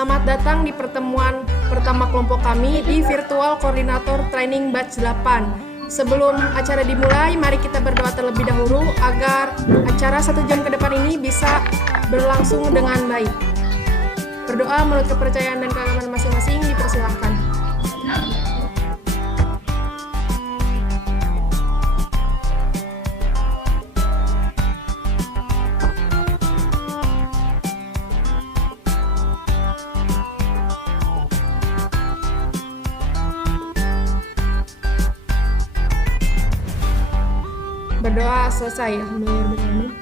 Selamat datang di pertemuan pertama kelompok kami di Virtual Koordinator Training Batch 8. Sebelum acara dimulai, mari kita berdoa terlebih dahulu agar acara 1 jam ke depan ini bisa berlangsung dengan baik. Berdoa menurut kepercayaan dan keagamaan masing-masing, dipersilahkan. Berdoa selesai. Alhamdulillah.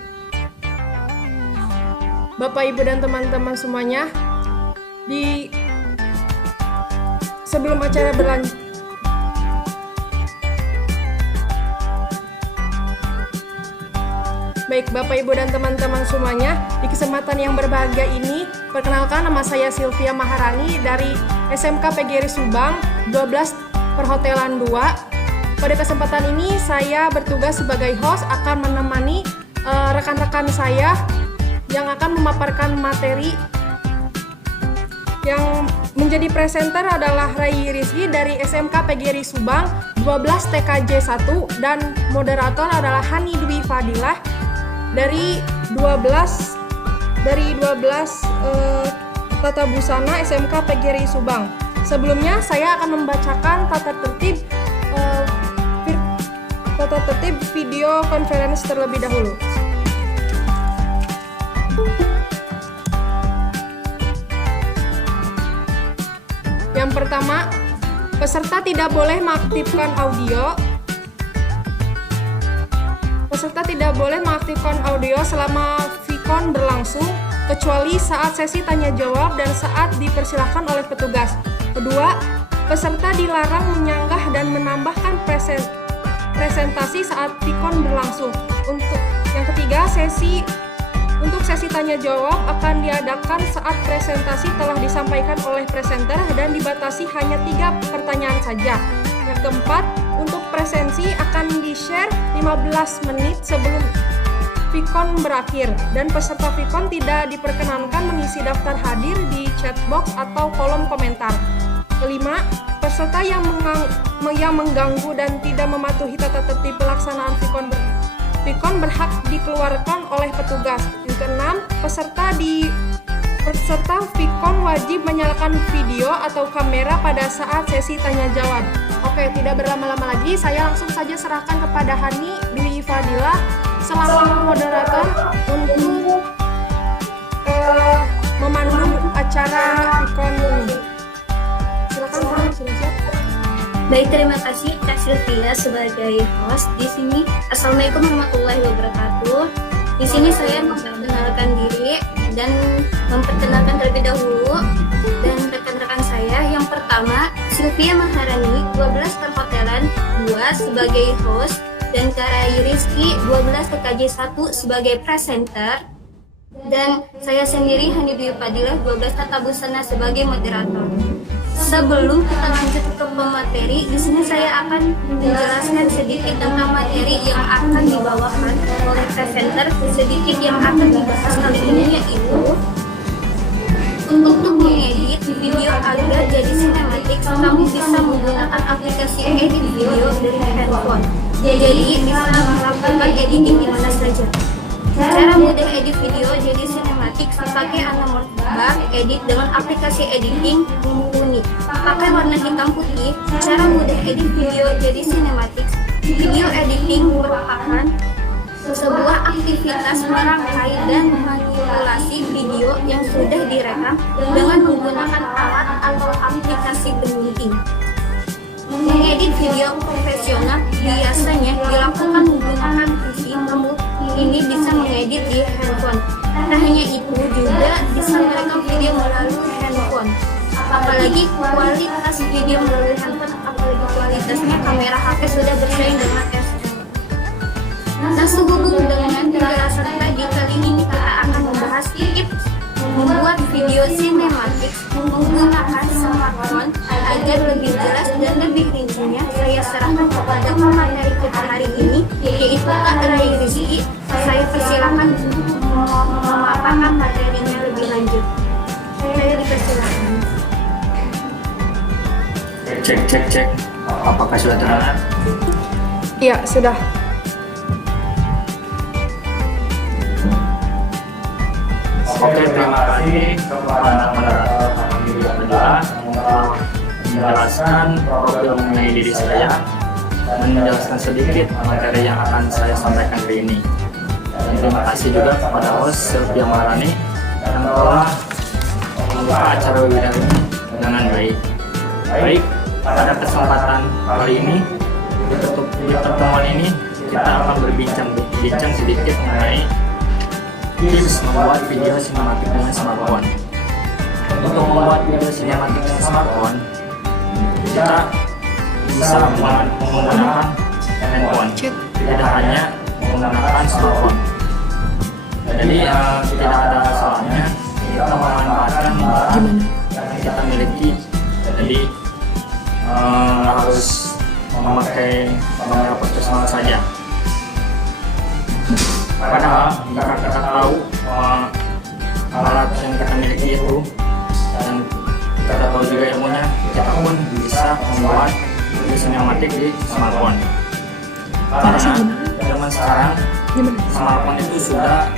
Bapak, Ibu, dan teman-teman semuanya, sebelum acara berlanjut, baik Bapak, Ibu, dan teman-teman semuanya, di kesempatan yang berbahagia ini, perkenalkan, nama saya Sylvia Maharani dari SMK PGRI Subang 12 Perhotelan 2. Pada kesempatan ini saya bertugas sebagai host, akan menemani rekan-rekan saya yang akan memaparkan materi. Yang menjadi presenter adalah Rai Rizky dari SMK PGRI Subang 12 TKJ 1 dan moderator adalah Hani Dwi Fadilah dari 12 Tata Busana SMK PGRI Subang. Sebelumnya saya akan membacakan tata tertib video conference terlebih dahulu. Yang pertama, peserta tidak boleh mengaktifkan audio. Selama VCon berlangsung, kecuali saat sesi tanya jawab dan saat dipersilahkan oleh petugas. Kedua, peserta dilarang menyanggah dan menambahkan presentasi saat VCon berlangsung. Untuk yang ketiga, untuk sesi tanya jawab akan diadakan saat presentasi telah disampaikan oleh presenter dan dibatasi hanya 3 pertanyaan saja. Yang keempat, untuk presensi akan di-share 15 menit sebelum VCon berakhir dan peserta VCon tidak diperkenankan mengisi daftar hadir di chat box atau kolom komentar. Kelima, peserta yang mengganggu dan tidak mematuhi tata tertib pelaksanaan VCon berhak dikeluarkan oleh petugas. Yang keenam, peserta VCon wajib menyalakan video atau kamera pada saat sesi tanya jawab. Oke, tidak berlama-lama lagi, saya langsung saja serahkan kepada Hani Dwi Fadilah selaku moderator untuk memandu acara VCon ini. Silakan, Hani, sudah siap? Baik, terima kasih Kak Sylvia sebagai host di sini. Assalamualaikum warahmatullahi wabarakatuh. Di sini saya memperkenalkan diri dan memperkenalkan terlebih dahulu dan rekan-rekan saya. Yang pertama, Sylvia Maharani 12 Perhotelan 2 sebagai host dan Kak Rai Rizky 12 TKJ 1 sebagai presenter. Dan saya sendiri Hani Dwi Fadilah 12 Tata Busana sebagai moderator. Sebelum kita lanjut ke pemateri, di sini saya akan menjelaskan sedikit tentang materi yang akan dibawakan oleh presenter. Sedikit yang akan dibahas kali ini yaitu untuk mengedit video agar jadi sinematik, kamu bisa menggunakan aplikasi edit video dari handphone. Jadi bisa melakukan editing di mana saja. Cara mudah edit video jadi sinematik pakai animator bar edit dengan aplikasi editing unik. Pakai warna hitam putih. Cara mudah edit video jadi sinematik. Video editing merupakan sebuah aktivitas merangkai dan manipulasi video yang sudah direkam dengan menggunakan alat atau aplikasi penunjang. Mengedit video profesional biasanya dilakukan menggunakan PC, namun ini bisa mengedit di handphone. Tak hanya itu, juga bisa merekam video melalui handphone. Apalagi kualitas video melalui handphone, apalagi kualitasnya kamera HP sudah bersaing dengan SLR. Nah, sehubung dengan penjelasan tadi, kali ini kita akan membahas tips membuat video sinematik menggunakan smartphone agar lebih jelas dan lebih rincinya. Saya serahkan kepada pemateri kita hari ini, yaitu Kak Rai Rizky. Saya persilakan memaparkan materinya lebih lanjut. Saya dipersilakan. Cek. Apakah sudah terdengar? Iya, sudah. Oke, terima kasih kepada moderator kami berdua telah menjelaskan profil mengenai diri saya dan menjelaskan sedikit materi yang akan saya sampaikan hari ini. Dan terima kasih juga kepada host Sylvia Maharani yang telah membuka acara webinar ini dengan baik. Baik, pada kesempatan kali ini di pertemuan ini kita akan berbincang sedikit mengenai tips membuat video sinematik dengan smartphone. Untuk membuat video sinematik dengan smartphone, kita bisa menggunakan handphone, tidak hanya menggunakan smartphone. Jadi tidak ada salahnya kita memanfaatkan barang yang kita miliki. Jadi harus memakai kamera profesional saja. Padahal jika kita tahu alat yang kita miliki itu dan kita tahu juga ilmunya, kita pun bisa membuat video sinematik di smartphone. Karena zaman sekarang smartphone itu sudah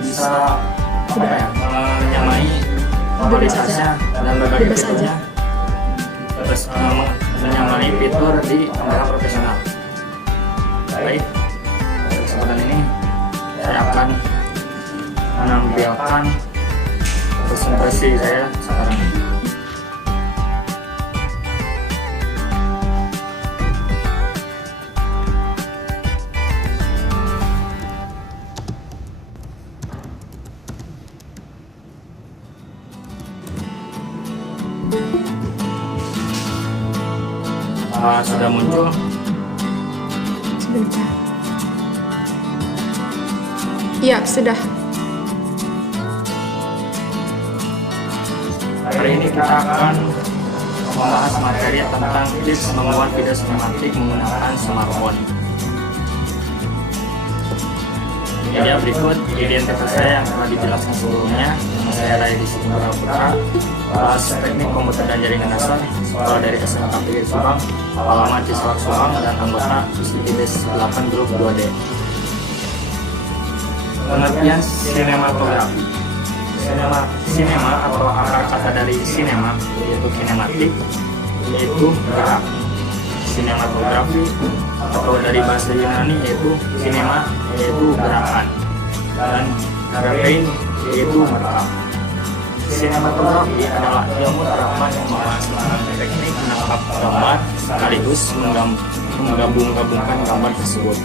bisa menyamai kualitasnya dan berbagai fiturnya, terus menyamai fitur di kamera profesional. Baik, pada kesempatan ini saya akan menampilkan presentasi saya sekarang. Sudah muncul. Sebentar. Iya, sudah. Hari ini kita akan membahas materi tentang tips membuat video sinematik menggunakan smartphone. Ini berikut identitas saya yang telah dijelaskan sebelumnya. Nama saya Raidi Situmora Putra, kelas Teknik Komputer dan Jaringan Dasar, sekolah dari SMK Negeri Subang, alamat Cisarua Subang, dan anggota IPS 8 Grup 2D. Pengertian sinematografi. Sinema atau akar kata dari sinema yaitu kinematik, yaitu gerak. Sinematografi atau dari bahasa Yunani yaitu sinema, yaitu gerakan, dan grafein yaitu merekam. Sinematografi adalah ilmu terapan yang membahas tentang teknik menangkap gambar sekaligus menggabungkan gambar tersebut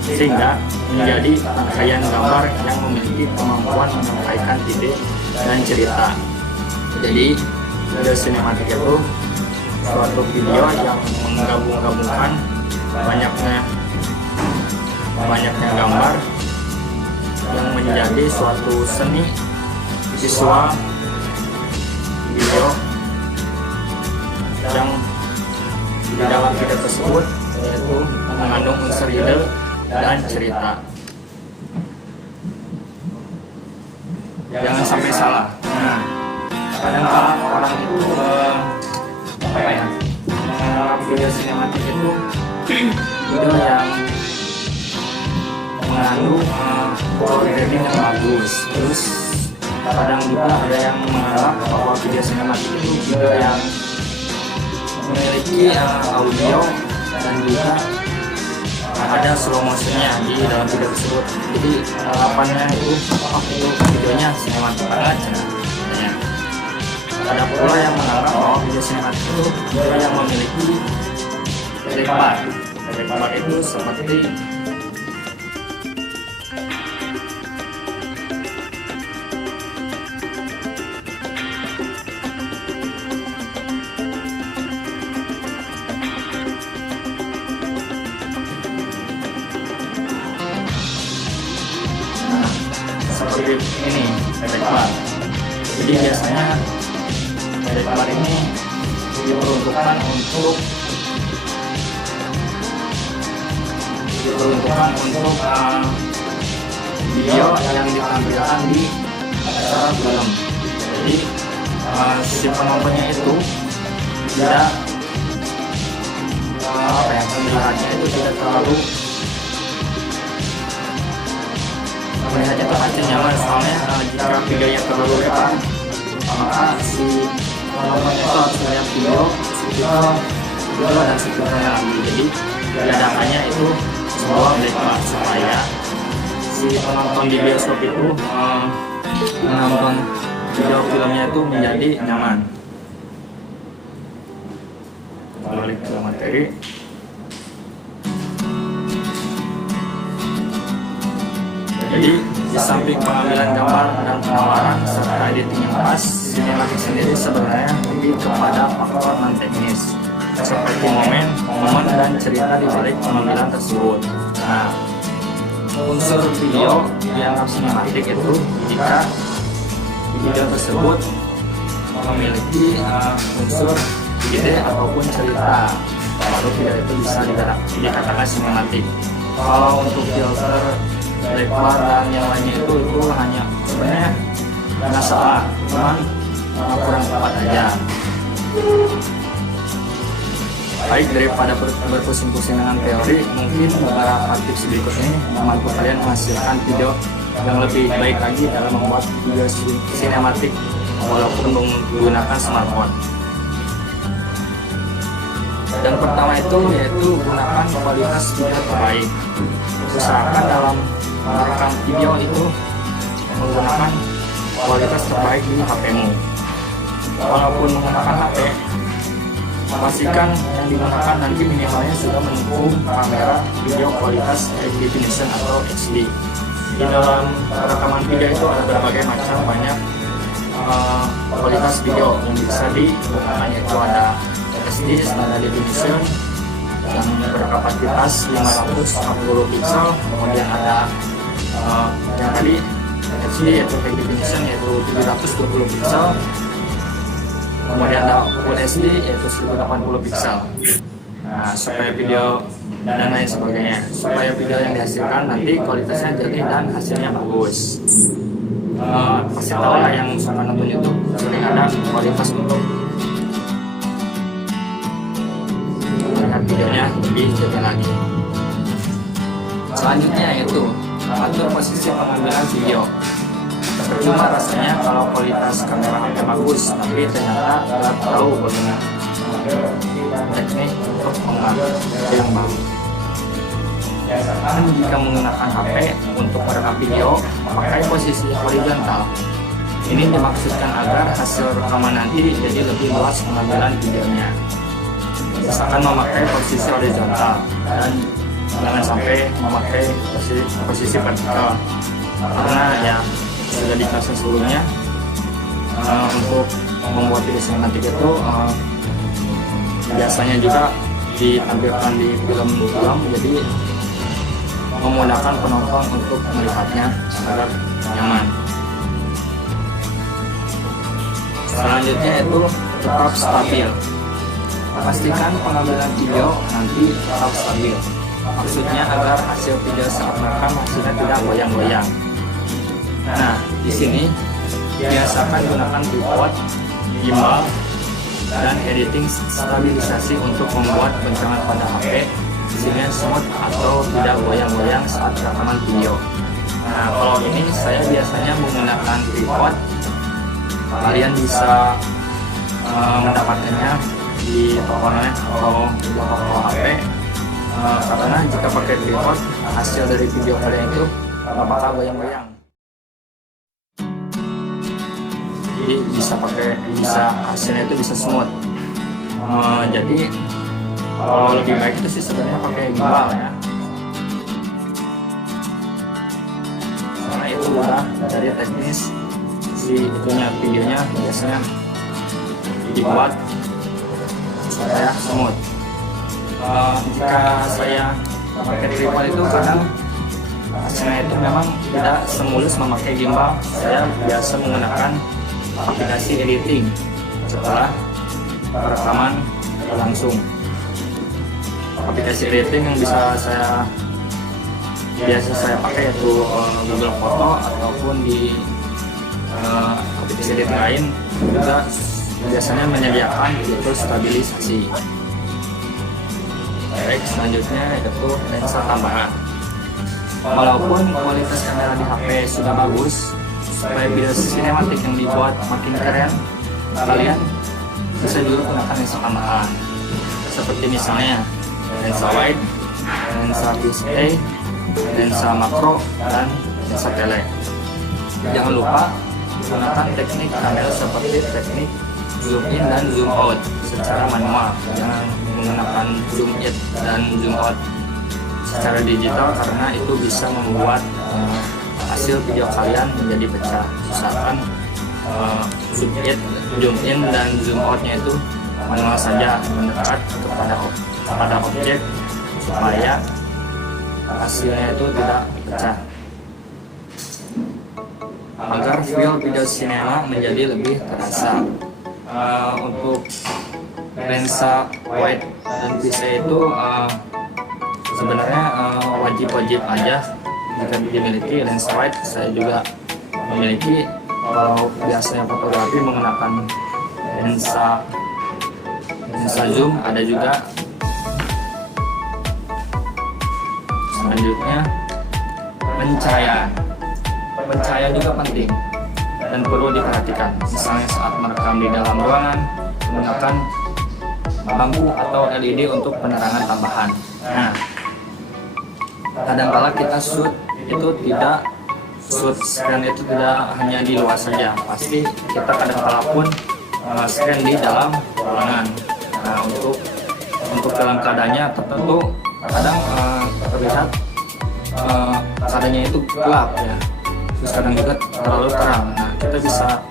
sehingga menjadi rangkaian gambar yang memiliki kemampuan menyampaikan ide dan cerita. Jadi video sinematik itu suatu video yang menggabungkan banyaknya gambar yang menjadi suatu seni visual video yang di dalam video tersebut yaitu mengandung unsur ide dan cerita. Jangan sampai salah. Nah, kadang-kala orang itu menganggap video sinematik itu video yang mengandung grading yang bagus. Terus kadang juga ada yang menganggap bahwa video sinematik itu video yang memiliki audio dan juga ada slow motionnya di dalam video tersebut. Jadi anggapannya itu videonya sinematik banget. Ada pula yang menganggap bahwa video sinematik itu video yang memiliki lebar. Lebar itu seperti ini lebar. Jadi biasanya lebar ini diperuntukkan untuk video yang ditampilkan di acara film. Jadi si penontonnya itu tidak melihatnya itu tidak terlalu melihatnya itu hati nyaman. Soalnya jika videonya terlalu lebar, maka si penontonnya itu harus melihat video dan subtitlenya lagi. Jadi keadaannya itu sebuah lebar supaya si penonton di bioskop itu menonton video filmnya itu menjadi nyaman. Balik ke materi. Jadi di samping pengambilan gambar dan penawaran serta editing yang pas, sinematik sendiri sebenarnya lebih kepada faktor non teknis seperti momen dan cerita di balik pengambilan tersebut. Nah, unsur video dianggap sinematik itu jika video tersebut memiliki unsur ide ataupun cerita, baru video itu bisa dikatakan sinematik. Kalau untuk filter, lebar dan yang lainnya itu hanya sebenarnya nggak salah, cuman kurang tepat aja. Baik, daripada berpusing-pusing dengan teori, mungkin beberapa tips berikut ini membantu kalian menghasilkan video yang lebih baik lagi dalam membuat video sinematik walaupun menggunakan smartphone. Dan pertama itu yaitu gunakan kualitas video terbaik. Usahakan dalam merekam video itu menggunakan kualitas terbaik di HP-mu. Walaupun menggunakan HP, pastikan yang digunakan nanti minimalnya sudah mendukung kamera video kualitas high definition atau HD. Di dalam rekaman video itu ada berbagai macam banyak kualitas video yang bisa digunakan, yaitu ada HD standar definition yang berkapasitas 540 pixel, kemudian ada yang tadi HD yaitu high definition yaitu 720 pixel, kemudian ada Full HD yaitu 1080 pixel. Nah, supaya video dan lain sebagainya, supaya video yang dihasilkan nanti kualitasnya jadi dan hasilnya bagus. Pasti tahu lah yang suka nonton YouTube sering ada kualitas untuk melihat videonya lebih detail lagi. Selanjutnya yaitu atur posisi pengambilan video. Percuma rasanya kalau kualitas kamera HP bagus, tapi ternyata nggak tahu bagaimana teknik untuk mengambil yang bagus. Dan jika menggunakan HP untuk merekam video, pakai posisi horizontal. Ini dimaksudkan agar hasil rekaman nanti jadi lebih luas pengambilan videonya. Misalkan memakai posisi horizontal dan jangan sampai memakai posisi vertikal, karena ya sudah dikasih sebelumnya untuk membuat video sinematik itu biasanya juga ditampilkan di film-film, jadi memudahkan penonton untuk melihatnya agar nyaman. Selanjutnya itu tetap stabil. Pastikan pengambilan video nanti tetap stabil. Maksudnya agar hasil video saat merekam hasilnya tidak goyang-goyang. Nah, di sini biasakan gunakan tripod, gimbal, dan editing stabilisasi untuk membuat goncangan pada HP hasilnya smooth atau tidak goyang-goyang saat rekaman video. Nah, kalau ini saya biasanya menggunakan tripod. Kalian bisa mendapatkannya di toko net atau di toko HP, karena jika pakai tripod hasil dari video kalian itu nggak bakal goyang-goyang. Jadi bisa hasilnya itu bisa smooth. Jadi kalau lebih baik itu sih sebenarnya pakai gimbal ya, karena itu udah dari teknis si itunya videonya biasanya dibuat supaya smooth. Jika saya pakai tripod itu kadang hasilnya itu memang tidak semulus memakai gimbal. Saya biasa menggunakan aplikasi editing setelah rekaman langsung. Aplikasi editing yang biasa saya pakai yaitu Google Foto ataupun di aplikasi editing lain juga biasanya menyediakan fitur stabilisasi. Baik, selanjutnya yaitu lensa tambahan. Walaupun kualitas kamera di HP sudah bagus, supaya video sinematik yang dibuat makin keren, kalian bisa juga gunakan lensa tambahan, seperti misalnya lensa wide, lensa fixed-A, lensa makro, dan lensa tele. Jangan lupa gunakan teknik kamera seperti teknik zoom in dan zoom out secara manual. Jangan menggunakan zoom in dan zoom out secara digital, karena itu bisa membuat hasil video kalian menjadi pecah. Misalkan zoom in dan zoom outnya itu manual saja, mendekat kepada objek supaya hasilnya itu tidak pecah, agar feel video sinema menjadi lebih terasa. Untuk lensa wide dan fixed itu sebenarnya wajib aja jika dimiliki. Lensa wide saya juga memiliki. Kalau biasanya fotografi menggunakan lensa zoom, ada juga. Selanjutnya pencahayaan juga penting dan perlu diperhatikan. Misalnya saat merekam di dalam ruangan, menggunakan lampu atau LED untuk penerangan tambahan. Nah, kadang-kala kita shoot scan itu tidak hanya di luar saja, pasti kita kadang-kala pun scan di dalam ruangan. Nah, untuk dalam keadaannya tertentu kadang terlihat keadaannya itu gelap ya, terus kadang juga terlalu terang. Nah, kita bisa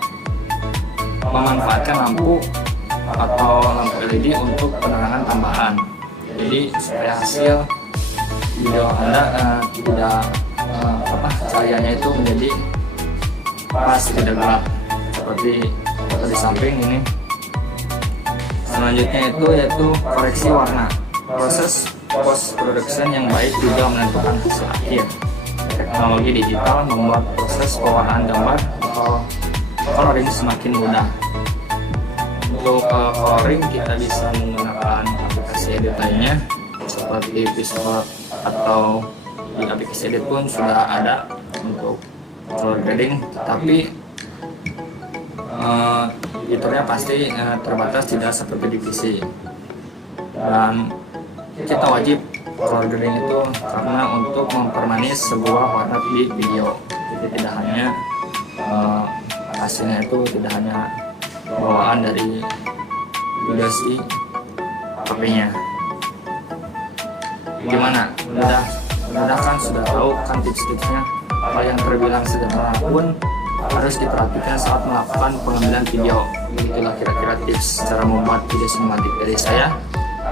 memanfaatkan lampu atau lampu LED untuk penerangan tambahan, jadi supaya hasil video Anda tidak cahayanya itu menjadi pas, tidak gelap seperti foto di samping ini. Selanjutnya yaitu koreksi warna. Proses post production yang baik juga menentukan hasil akhir. Teknologi digital membuat proses pewarnaan gambar atau coloring semakin mudah. Untuk coloring kita bisa menggunakan aplikasi edit lainnya seperti Pixel, atau di aplikasi edit pun sudah ada untuk color grading, tapi fiturnya pasti terbatas, tidak seperti di PC. Dan kita wajib color grading itu karena untuk mempermanis sebuah warna di video. Jadi tidak hanya hasilnya itu tidak hanya bawaan dari video si HP-nya. Gimana? Mudah kan, sudah tahu kan tips-tipsnya. Hal yang terbilang sederhana pun harus diperhatikan saat melakukan pengambilan video. Itulah kira-kira tips cara membuat video sinematik dari saya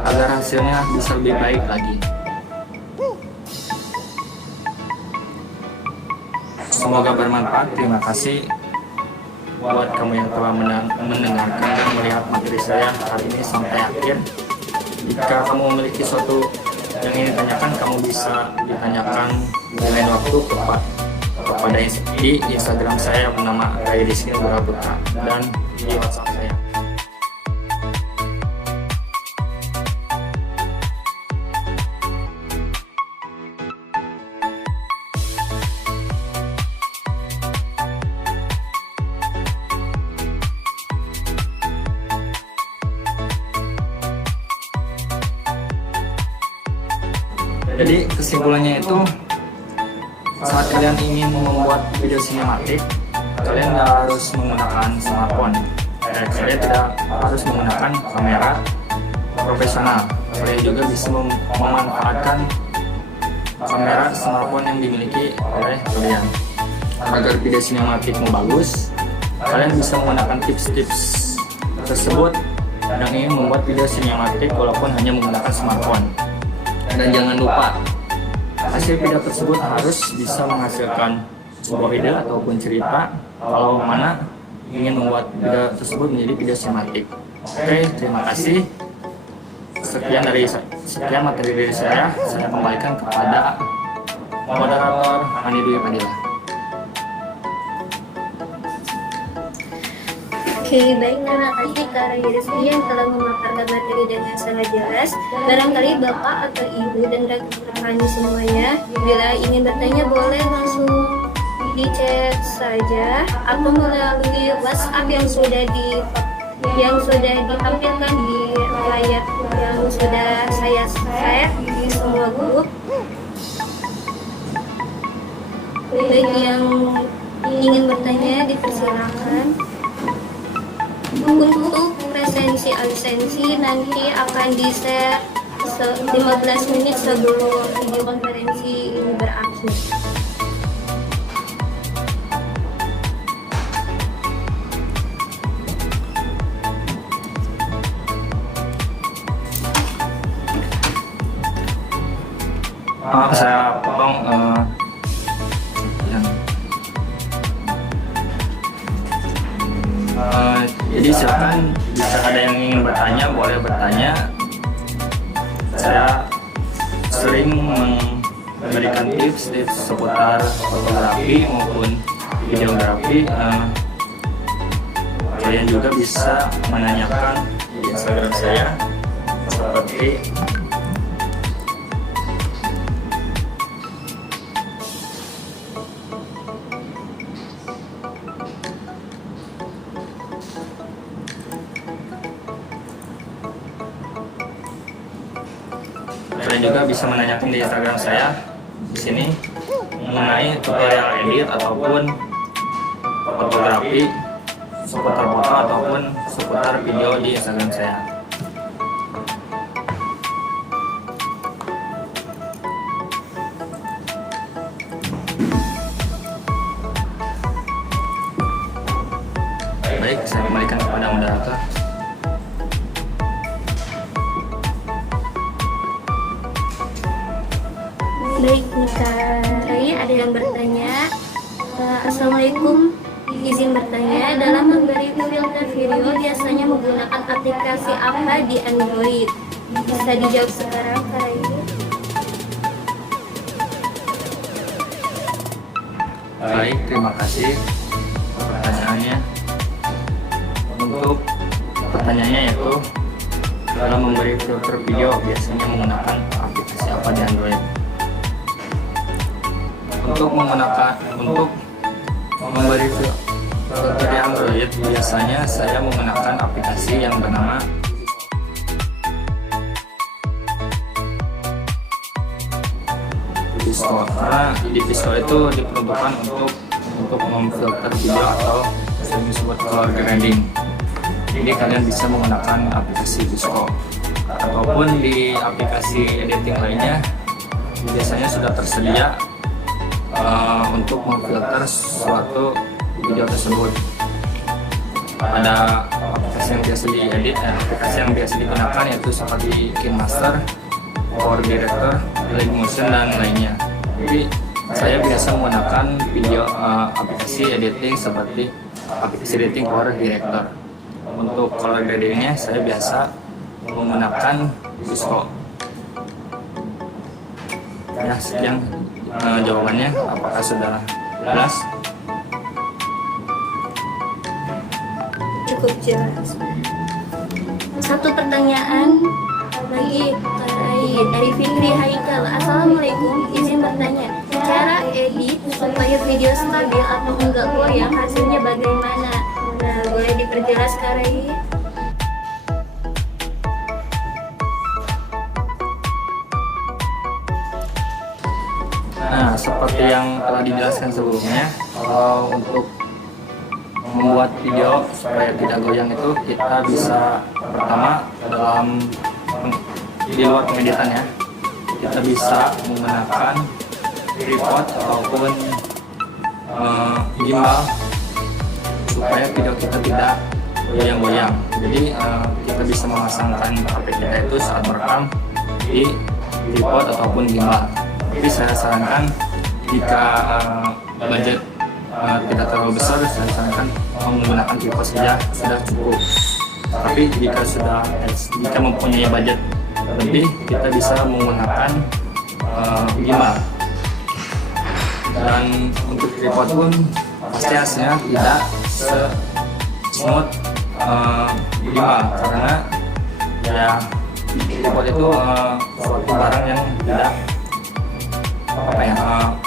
agar hasilnya bisa lebih baik lagi. Semoga bermanfaat. Terima kasih buat kamu yang telah mendengarkan dan melihat materi saya hari ini sampai akhir. Jika kamu memiliki suatu yang ingin ditanyakan, kamu bisa ditanyakan di lain waktu kepada di Instagram saya bernama Rizky Putra dan di WhatsApp saya. Jadi kesimpulannya itu, saat kalian ingin membuat video sinematik, kalian tidak harus menggunakan smartphone. Kalian tidak harus menggunakan kamera profesional. Kalian juga bisa memanfaatkan kamera smartphone yang dimiliki oleh kalian. Agar video sinematikmu bagus, kalian bisa menggunakan tips-tips tersebut yang ingin membuat video sinematik walaupun hanya menggunakan smartphone. Dan jangan lupa, hasil video tersebut harus bisa menghasilkan sebuah ide ataupun cerita kalau mana ingin membuat video tersebut menjadi video sinematik. Oke, terima kasih. Sekian materi dari saya kembalikan kepada moderator Hani Dwi Padilla. Oke, Oke, baik, terima kasih Kak Rizky yang telah memaparkan materi dengan sangat jelas. Barangkali Bapak atau Ibu dan rekan semuanya, bila ingin bertanya boleh langsung di chat saja atau melalui WhatsApp yang sudah ditampilkan di layar yang sudah saya share di semua grup. Bagi yang ingin bertanya dipersilakan. Untuk presensi absensi nanti akan di-share 15 menit sebelum video konferensi ini berakhir. Maaf saya potong. Jadi silakan, jika ada yang ingin bertanya boleh bertanya. Saya sering memberikan tips seputar fotografi maupun videografi. Kalian juga bisa menanyakan di Instagram saya seperti kalian juga bisa menanyakan di Instagram saya di sini mengenai tutorial edit ataupun fotografi, seputar foto ataupun seputar video di Instagram saya. Baik, saya kembalikan kepada moderator. Baik, Nika, ada yang bertanya. Assalamualaikum, izin bertanya, dalam memberi filter video biasanya menggunakan aplikasi apa di Android? Bisa dijawab sekarang, Kak Raini? Baik, terima kasih pertanyaannya. Untuk pertanyaannya yaitu dalam memberi filter video biasanya menggunakan aplikasi apa di Android. Untuk memberi filter di Android biasanya saya menggunakan aplikasi yang bernama Visco, karena di Visco itu diperuntukkan untuk memfilter video atau yang disebut color grading. Jadi kalian bisa menggunakan aplikasi Visco ataupun di aplikasi editing lainnya biasanya sudah tersedia untuk memfilter suatu video tersebut. Ada aplikasi yang biasa diedit, aplikasi yang biasa digunakan yaitu seperti KineMaster, Power Director, Dailymotion dan lainnya. Jadi saya biasa menggunakan video aplikasi editing seperti aplikasi editing Power Director. Untuk color gradingnya saya biasa menggunakan Visco. Ya, sekian jawabannya. Apakah sudah jelas? Cukup jelas. Satu pertanyaan lagi dari Fikri Haikal. Assalamualaikum, izin bertanya, cara edit supaya video stabil atau enggak goyang hasilnya bagaimana? Nah, boleh diperjelas, Kak Rai? Nah, seperti yang telah dijelaskan sebelumnya, kalau untuk membuat video supaya tidak goyang itu kita bisa pertama di luar pengeditan ya, kita bisa menggunakan tripod ataupun gimbal supaya video kita tidak goyang-goyang. Jadi kita bisa memasangkan HP kita itu saat merekam di tripod ataupun gimbal. Tapi saya sarankan jika budget tidak terlalu besar, saya sarankan menggunakan tripod saja sudah cukup. Tapi jika mempunyai budget lebih, kita bisa menggunakan gimbal. Dan untuk tripod pun pasti hasilnya tidak se-smooth gimbal, karena ya tripod itu suatu barang yang tidak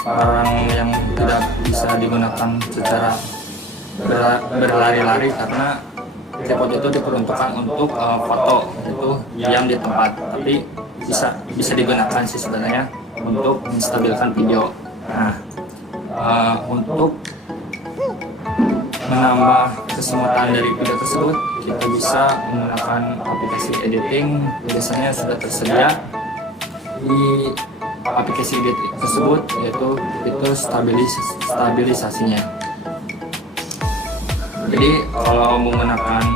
barang yang tidak bisa digunakan secara berlari-lari, karena tripod itu diperuntukkan untuk foto itu diam di tempat, tapi bisa digunakan sih sebenarnya untuk menstabilkan video. Nah, untuk menambah kesemutan dari video tersebut, kita bisa menggunakan aplikasi editing. Biasanya sudah tersedia di aplikasi editing tersebut, yaitu fitur stabilisasinya. Jadi kalau menggunakan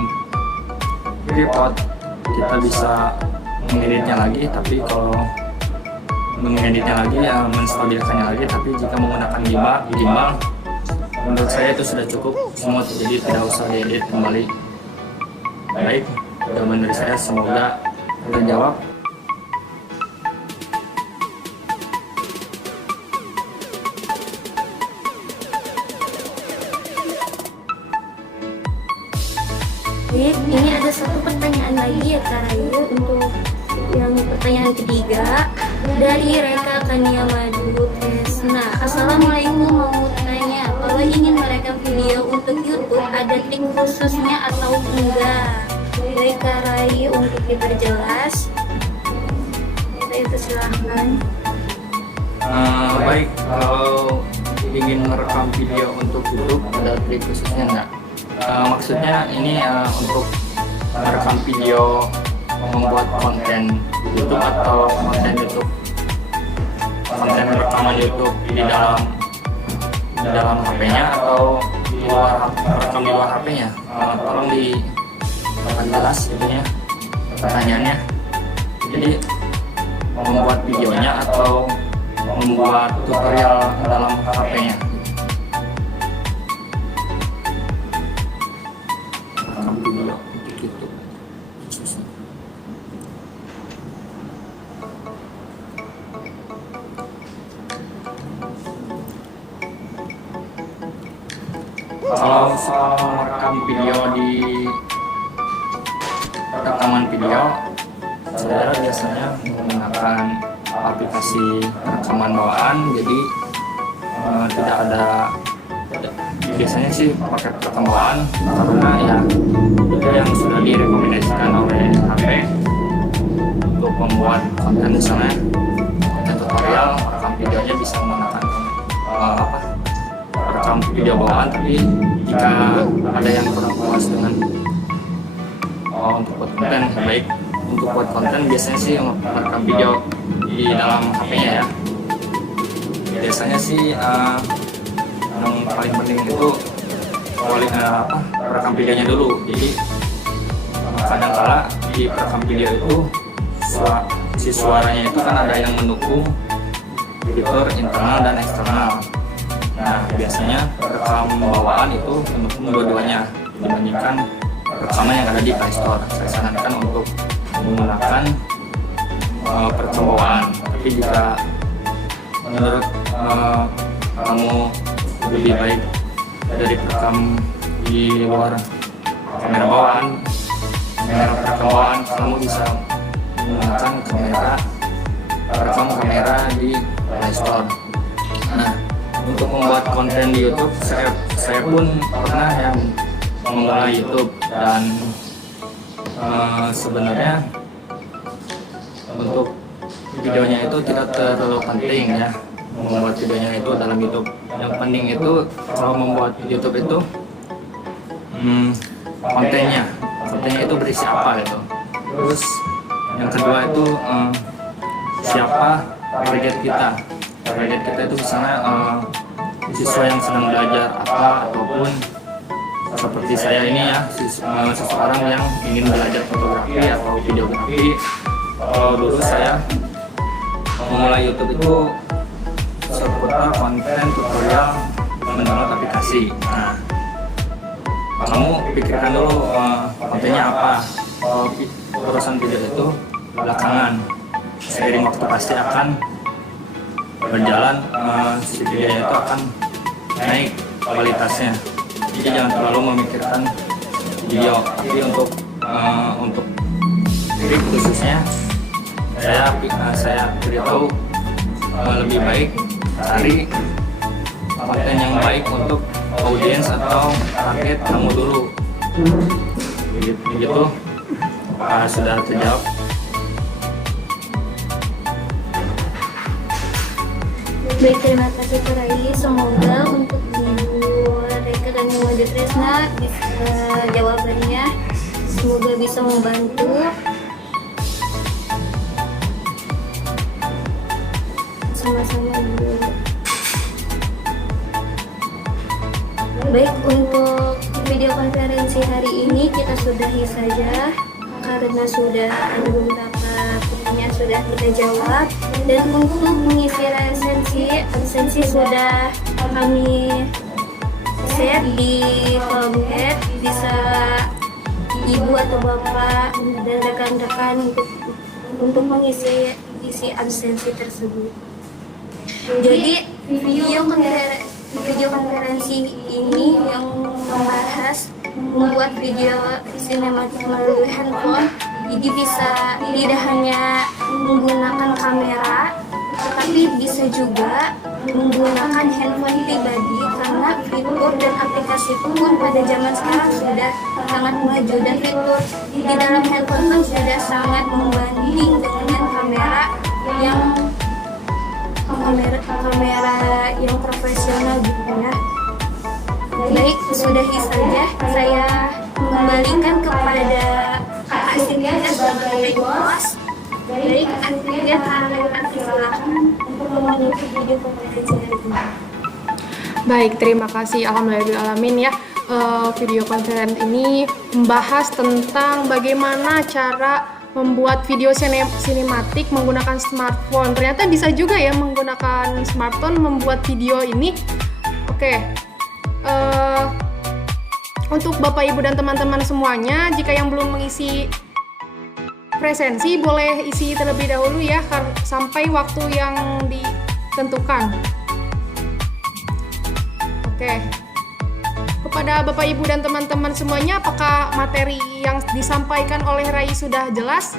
tripod, kita bisa mengeditnya lagi, tapi kalau mengeditnya lagi menstabilkannya lagi. Tapi jika menggunakan gimbal, menurut saya itu sudah cukup smooth, jadi tidak usah diedit kembali. Baik, jawaban dari saya semoga terjawab. Baik, ini ada satu pertanyaan lagi ya Kak Rayu, untuk yang pertanyaan ketiga dari Reka Kania Madu Tesna. Assalamualaikum, mau tanya, kalau ingin merekam video untuk YouTube ada trik khususnya atau enggak? Baik Kak Rayu, untuk diperjelas, saya persilahkan. Baik, kalau ingin merekam video untuk YouTube ada trik khususnya enggak? Maksudnya ini untuk merekam video membuat konten YouTube atau konten rekaman YouTube di dalam HP-nya atau merekam di luar HP-nya. Tolong diperjelas itunya pertanyaannya. Jadi membuat videonya atau membuat tutorial dalam HP-nya. Video untuk YouTube khususnya. Kalau soal merekam video di rekaman video, saya biasanya menggunakan aplikasi rekaman bawaan, jadi tidak ada, biasanya sih pakai rekam bawaan karena ya itu yang sudah direkomendasikan oleh HP untuk membuat konten, misalnya konten tutorial, rekam videonya bisa menggunakan rekam video bawaan. Tapi jika ada yang kurang puas dengan untuk buat konten, baik untuk buat konten biasanya sih merekam video di dalam HP-nya ya. Biasanya sih yang paling penting itu rekam videonya dulu. Jadi kadang-kala di rekam video itu si suaranya itu kan ada yang mendukung fitur internal dan eksternal. Nah, biasanya rekam bawaan itu mendukung dua-duanya dibandingkan rekaman yang ada di Play Store. Saya sarankan untuk menggunakan perekam bawaan. Tapi jika menurut kamu lebih baik dari perekam di luar kamera bawaan, perekam bawaan, kamu bisa menggunakan perekam kamera di Play Store. Nah, untuk membuat konten di YouTube, saya pun pernah yang memulai YouTube, dan sebenarnya untuk videonya itu tidak terlalu penting ya, membuat videonya itu dalam YouTube. Yang penting itu kalau membuat YouTube itu kontennya itu berisi apa gitu. Terus yang kedua itu siapa target kita itu misalnya siswa yang sedang belajar apa, ataupun seperti saya ini ya, seseorang yang ingin belajar fotografi atau videografi. Kalau dulu saya memulai YouTube itu seputar konten tutorial mendownload aplikasi. Nah, kamu pikirkan dulu kontennya apa. Kalau urusan video itu belakangan, seiring waktu pasti akan berjalan, si videonya itu akan naik kualitasnya. Jadi jangan terlalu memikirkan video. Tapi untuk trik khususnya saya beritahu lebih baik cari konten yang baik untuk audiens atau target kamu dulu. Begitu. Sudah terjawab. Baik, terima kasih Kak Rai. Semoga untuk Ibu Reka dan Ibu Tresna bisa jawabannya. Semoga bisa membantu. Sama-sama Ibu. Baik, untuk video konferensi hari ini kita sudahi saja karena sudah ada beberapa pertanyaan sudah kita jawab, dan untuk mengisi absensi sudah kami share di kolom chat. Bisa ibu atau bapak dan rekan-rekan untuk mengisi absensi tersebut. Jadi video konferensi ini yang membahas membuat video sinematik melalui handphone. Jadi tidak hanya menggunakan kamera, tetapi bisa juga menggunakan handphone pribadi, karena fitur dan aplikasi pun pada zaman sekarang sudah sangat maju, dan fitur di dalam handphone pun sudah sangat membanding dengan kamera yang profesional gitu ya. Baik, sudahi saja. Saya kembalikan kepada Kak Astia sebagai host. Baik, Astia silakan untuk menutup video konferensi hari ini. Baik, terima kasih. Alhamdulillahirrahmanirrahim ya. Video konferensi ini membahas tentang bagaimana cara membuat video sinematik menggunakan smartphone. Ternyata bisa juga ya menggunakan smartphone membuat video ini. Oke. Untuk Bapak Ibu dan teman-teman semuanya, jika yang belum mengisi presensi boleh isi terlebih dahulu ya, sampai waktu yang ditentukan. Oke. Kepada Bapak Ibu dan teman-teman semuanya, apakah materi yang disampaikan oleh Rai sudah jelas?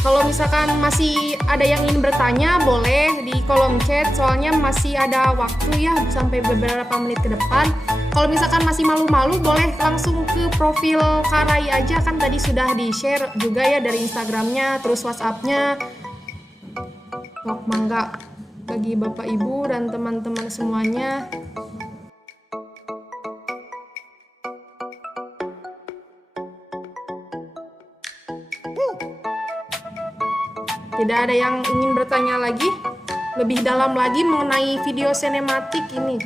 Kalau misalkan masih ada yang ingin bertanya, boleh di kolom chat, soalnya masih ada waktu ya sampai beberapa menit ke depan. Kalau misalkan masih malu-malu, boleh langsung ke profil Kak Rai aja, kan tadi sudah di-share juga ya dari Instagramnya, terus WhatsApp-nya. Wah, mangga bagi Bapak Ibu dan teman-teman semuanya. Tidak ada yang ingin bertanya lagi lebih dalam lagi mengenai video sinematik ini.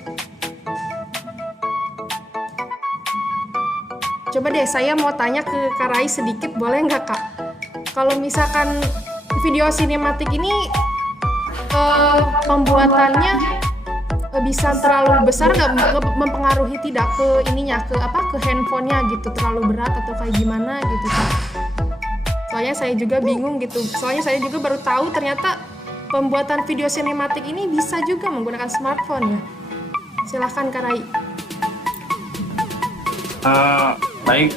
Coba deh, saya mau tanya ke Kak Rai sedikit, boleh nggak Kak? Kalau misalkan video sinematik ini pembuatannya bisa terlalu besar, nggak mempengaruhi tidak ke ininya, ke handphonenya gitu, terlalu berat atau kayak gimana gitu Kak? Soalnya saya juga bingung gitu. Soalnya saya juga baru tahu ternyata pembuatan video sinematik ini bisa juga menggunakan smartphone ya. Silahkan Kak Rai. Baik,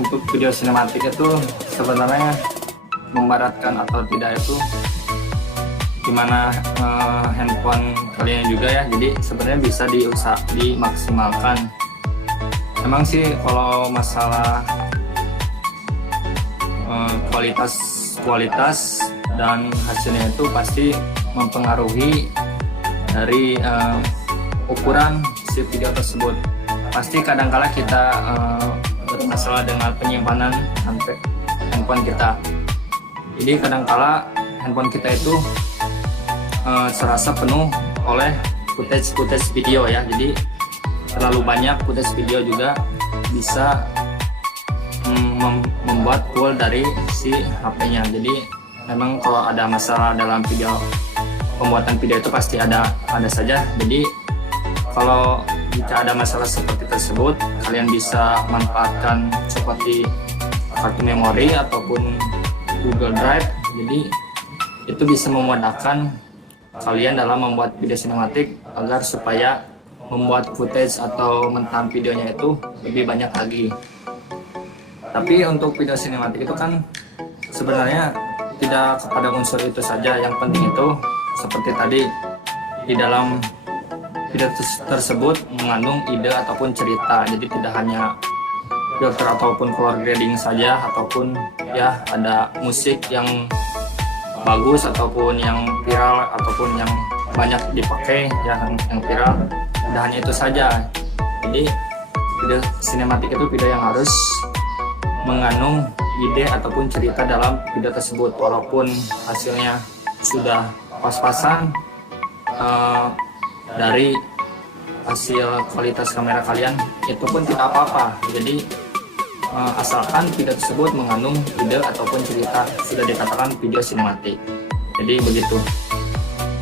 untuk video sinematik itu sebenarnya memberatkan atau tidak itu gimana handphone kalian juga ya. Jadi sebenarnya bisa dimaksimalkan. Emang sih kalau masalah kualitas dan hasilnya itu pasti mempengaruhi dari ukuran si video tersebut. Pasti kadangkala kita bermasalah dengan penyimpanan handphone kita. Jadi kadangkala handphone kita itu serasa penuh oleh footage video ya. Jadi terlalu banyak footage video juga bisa membuat full dari si HP-nya. Jadi memang kalau ada masalah dalam pembuatan video itu pasti ada saja. Jadi kalau jika ada masalah seperti tersebut, kalian bisa manfaatkan seperti kartu memori ataupun Google Drive. Jadi itu bisa memudahkan kalian dalam membuat video sinematik agar supaya membuat footage atau mentam videonya itu lebih banyak lagi. Tapi untuk video sinematik itu kan sebenarnya tidak kepada unsur itu saja. Yang penting itu seperti tadi, di dalam video tersebut mengandung ide ataupun cerita. Jadi tidak hanya filter ataupun color grading saja, ataupun ya ada musik yang bagus ataupun yang viral ataupun yang banyak dipakai yang viral. Tidak hanya itu saja. Jadi video sinematik itu video yang harus mengandung ide ataupun cerita dalam video tersebut, walaupun hasilnya sudah pas-pasan dari hasil kualitas kamera kalian, itu pun tidak apa-apa. Jadi asalkan video tersebut mengandung ide ataupun cerita, sudah dikatakan video sinematik. Jadi begitu.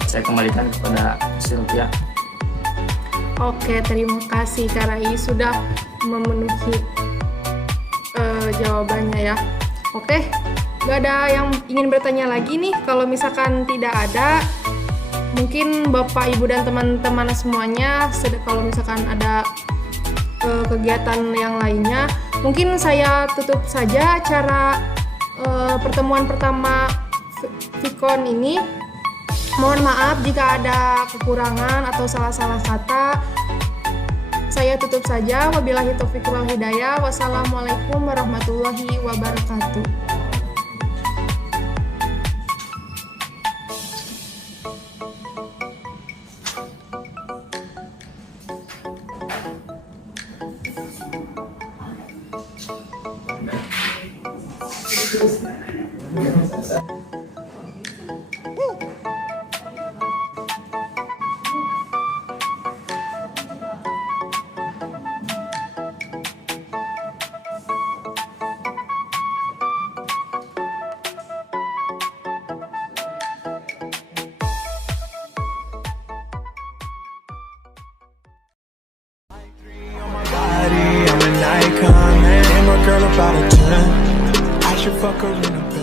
Saya kembalikan kepada Sylvia. Oke, terima kasih Kak Rai sudah memenuhi jawabannya ya. Oke, gak ada yang ingin bertanya lagi nih. Kalau misalkan tidak ada, mungkin Bapak, Ibu, dan teman-teman semuanya, kalau misalkan ada kegiatan yang lainnya, mungkin saya tutup saja acara pertemuan pertama Vicon ini. Mohon maaf jika ada kekurangan atau salah-salah kata. Saya tutup saja. Wabillahi taufiq wal hidayah. Wassalamualaikum warahmatullahi wabarakatuh. I'm an icon, man. And my girl about a 10. I should fuck her in a